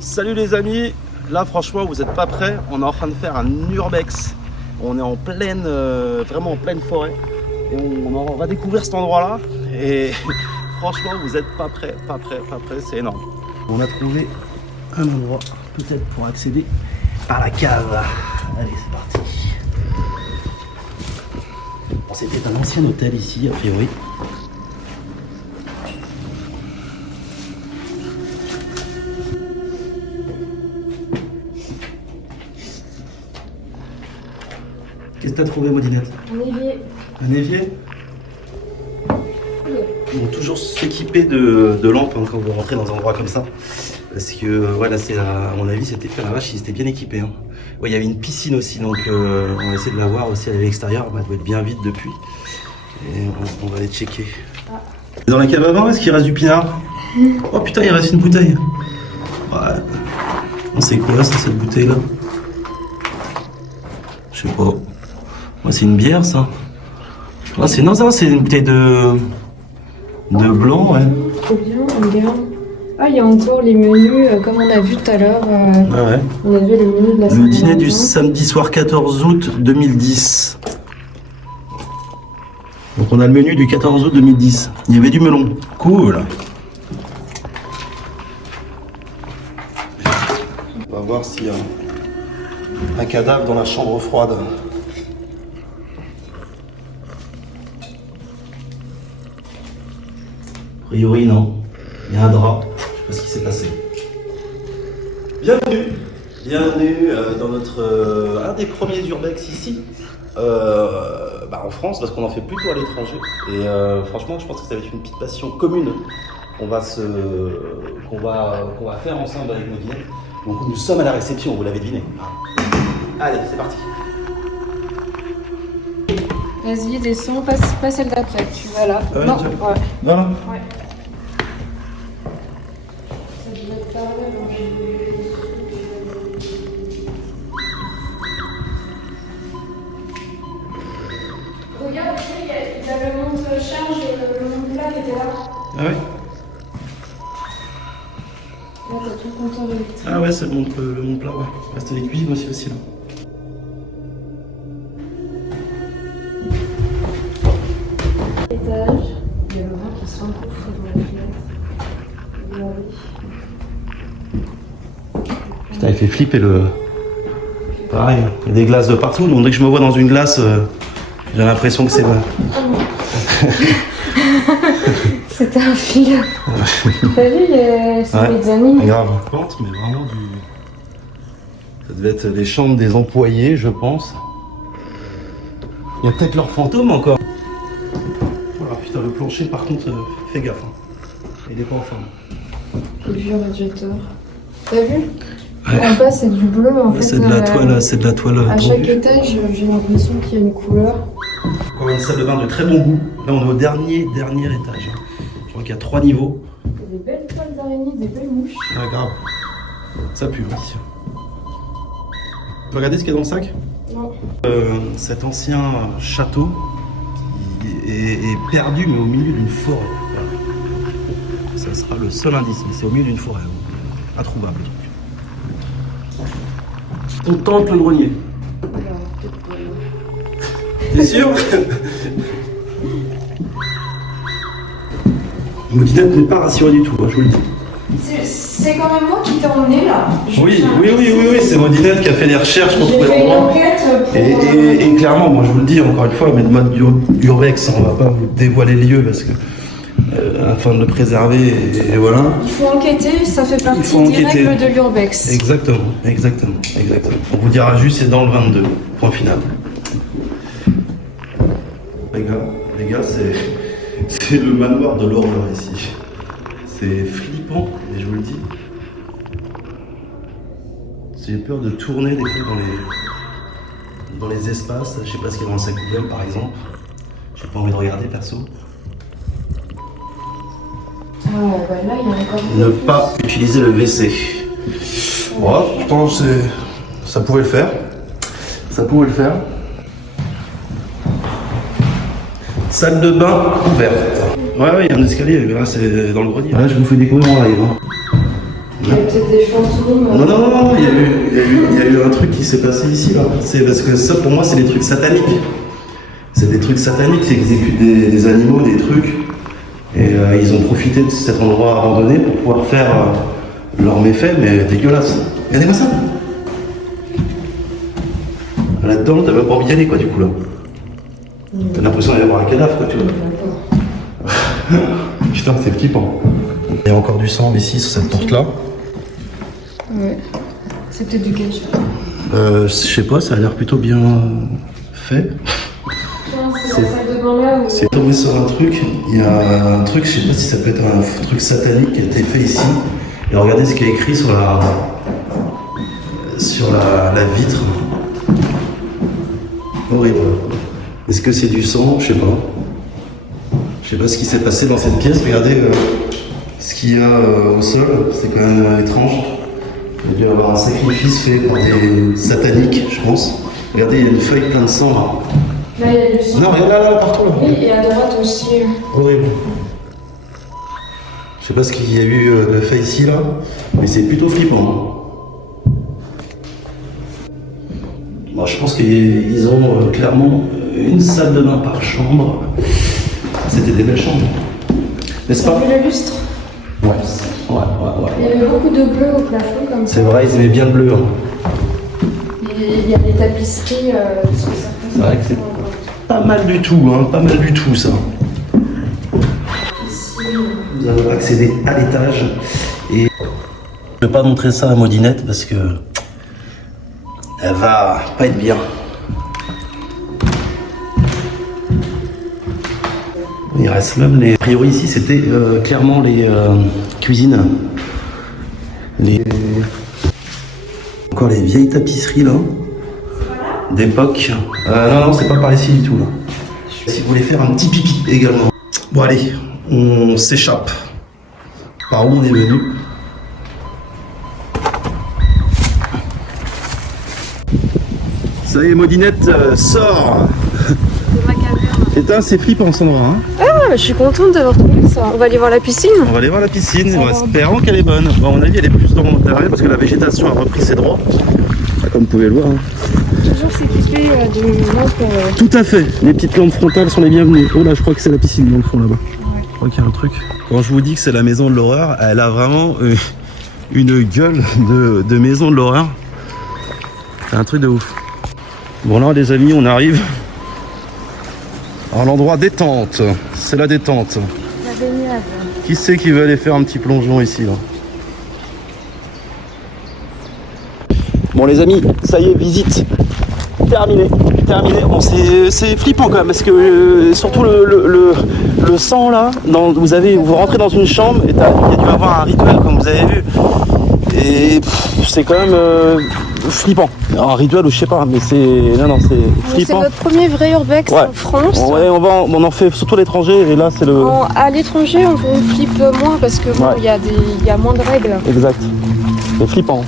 Salut les amis, là franchement vous n'êtes pas prêts, on est en train de faire un urbex. On est en pleine, vraiment en pleine forêt. Et on va découvrir cet endroit là. Et franchement vous n'êtes pas prêts, c'est énorme. On a trouvé un endroit peut-être pour accéder à la cave. Allez c'est parti. Bon, c'était un ancien hôtel ici a priori. Qu'est-ce que t'as trouvé, Maudinette? Un évier. Un évier? Ils vont toujours s'équiper de lampes hein, quand vous rentrez dans un endroit comme ça. Parce que, voilà, à mon avis, c'était fait la vache, ils étaient bien équipés. Hein. Ouais, il y avait une piscine aussi, donc on va essayer de la voir aussi à l'extérieur. Elle doit être bien vide depuis. Et on va aller checker. Ah. Dans la cave avant, est-ce qu'il reste du pinard? Oh putain, il reste une bouteille. Ouais. C'est quoi ça, cette bouteille-là? Je sais pas. Ouais, c'est une bière ça. Ah, c'est une bouteille de blanc, ouais. C'est bien, bien. Ah, il y a encore les menus comme on a vu tout à l'heure. Ah ouais. On a vu le menu de la Le dîner du samedi soir 14 août 2010. Donc on a le menu du 14 août 2010. Il y avait du melon. Cool. On va voir s'il y a un cadavre dans la chambre froide. A priori, non. Il y a un drap. Je sais pas ce qui s'est passé. Bienvenue dans notre un des premiers urbex ici, en France, parce qu'on en fait plutôt à l'étranger. Et franchement, je pense que ça va être une petite passion commune qu'on va faire ensemble avec nos dîners. Donc nous sommes à la réception, vous l'avez deviné. Allez, c'est parti. Vas-y, descends, pas celle d'après. Tu vas là. Ouais, non, ouais. ouais. Voilà. Ouais. Ça devait être par là, donc regarde, il y a le monte-charge et le monte-plat qui était là. Ah ouais. Là, t'as tout le compteur électrique. Ah ouais, c'est le monte plat, ouais. Reste avec cuivre aussi là. Étage. Il y a le vent qui s'engouffre dans la fenêtre. Putain, il fait flipper le... Pareil, il y a des glaces de partout, donc dès que je me vois dans une glace, j'ai l'impression que c'est vrai. C'était un fil. T'as vu, c'est mezzanine. Grave. Pente, mais vraiment du... Ça devait être les chambres des employés, je pense. Il y a peut-être leur fantôme encore. Voilà, putain, le plancher, par contre, fais gaffe. Hein. Il est pas en forme. Le vieux radiateur. T'as vu? Ouais. En bas, c'est du bleu, en fait. C'est de la toile, c'est de la toile. À chaque étage, j'ai l'impression qu'il y a une couleur. Encore une salle de bain de très bon goût. Là, on est au dernier étage. Je crois qu'il y a 3 niveaux. Il y a des belles toiles d'araignée, des belles mouches. Ah, grave. Ça pue, oui. Tu peux regarder ce qu'il y a dans le sac? Non. Cet ancien château qui est perdu, mais au milieu d'une forêt. Voilà. Ça sera le seul indice, mais c'est au milieu d'une forêt. Introuvable, le truc. On tente le grenier. Alors, peut-être T'es sûr? Maudinette n'est pas rassurée du tout, hein, je vous le dis. c'est quand même moi qui t'ai emmené là. Oui, c'est Maudinette qui a fait des recherches pour J'ai trouver fait une l'endroit. enquête pour... Et clairement, moi je vous le dis encore une fois, mais le mode urbex, on va pas vous dévoiler les lieux parce que afin de le préserver et voilà. Il faut enquêter, ça fait partie des règles de l'urbex. Exactement. On vous dira juste c'est dans le 22, point final. Les gars, c'est le manoir de l'horreur ici. C'est flippant, mais je vous le dis. J'ai peur de tourner des fois dans les espaces. Je sais pas ce qu'il y a dans le sac poubelle par exemple. J'ai pas envie de regarder perso. Ah bah là, il y a encore Ne pas utiliser le WC. Voilà, pourtant ça pouvait le faire. Salle de bain ouverte. Ouais, il y a un escalier, mais là c'est dans le grenier. Là, je vous fais découvrir en live. Hein. Il y a peut-être peut-être des fantômes. Non, il y a eu un truc qui s'est passé ici, là. C'est parce que ça, pour moi, c'est des trucs sataniques. C'est des trucs sataniques qui exécutent des animaux, des trucs. Et ils ont profité de cet endroit abandonné pour pouvoir faire leurs méfaits, mais dégueulasse. Regardez-moi ça. Là-dedans, t'as même pas envie d'y aller, quoi, du coup, là. T'as l'impression d'y avoir un cadavre, quoi, tu vois. Putain, c'est flippant. Il y a encore du sang ici, sur cette porte-là. Ouais. C'est peut-être du ketchup. Je sais pas, ça a l'air plutôt bien fait. C'est la salle de bain là où... C'est tombé sur un truc. Il y a un truc, je sais pas si ça peut être un truc satanique qui a été fait ici. Et regardez ce qui est écrit sur la vitre. Horrible. Est-ce que c'est du sang? Je sais pas. Je sais pas ce qui s'est passé dans cette pièce. Regardez ce qu'il y a au sol. C'est quand même étrange. Il a dû y avoir un sacrifice fait par des sataniques, je pense. Regardez, il y a une feuille pleine de sang là. Là, il y a du sang. Non, regarde là, partout là. Oui, et à droite aussi. Horrible. Je sais pas ce qu'il y a eu de fait ici là, mais c'est plutôt flippant. Bon, je pense qu'ils ont clairement une salle de bain par chambre. C'était des belles chambres. N'est-ce pas? T'as vu le lustre? Ouais. Il y avait beaucoup de bleu au plafond comme ça. C'est vrai, ils aimaient bien le bleu. Hein. Et il y a des tapisseries sur certains. C'est vrai que c'est pas mal du tout, hein, pas mal du tout ça. Nous allons accéder à l'étage et je vais pas montrer ça à Modinette parce que elle va pas être bien. Il reste même les... A priori ici c'était clairement les cuisines. Encore les vieilles tapisseries là. D'époque. Non, c'est pas par ici du tout là. Si vous voulez faire un petit pipi également. Bon allez, on s'échappe. Par où on est venu? Ça y est, Modinette sort. Putain, c'est flippant, Sandra. Hein, Ah, je suis contente d'avoir trouvé ça. On va aller voir la piscine. on va aller voir la piscine, en espérant qu'elle est bonne. Bon, à mon avis, elle est plus dans l'intérieur parce que la végétation a repris ses droits. Comme vous pouvez le voir. Hein. Toujours s'équiper de lampes. Tout à fait. Les petites lampes frontales sont les bienvenues. Oh là, je crois que c'est la piscine dans le fond là-bas. Ouais. Je crois qu'il y a un truc. Quand je vous dis que c'est la maison de l'horreur, elle a vraiment une gueule de maison de l'horreur. C'est un truc de ouf. Bon là, les amis, on arrive à l'endroit détente. C'est la détente. La baignade. Qui c'est qui veut aller faire un petit plongeon ici là? Bon les amis, ça y est, visite terminée. Bon, c'est flippant quand même parce que surtout le sang là, vous rentrez dans une chambre et il y a dû avoir un rituel comme vous avez vu. Et c'est quand même flippant. Un rituel ou je sais pas, mais c'est flippant. C'est notre premier vrai urbex en France. Ouais, on en fait surtout à l'étranger et là c'est le. À l'étranger, on flippe moins parce que bon, il y a moins de règles. Exact. C'est flippant.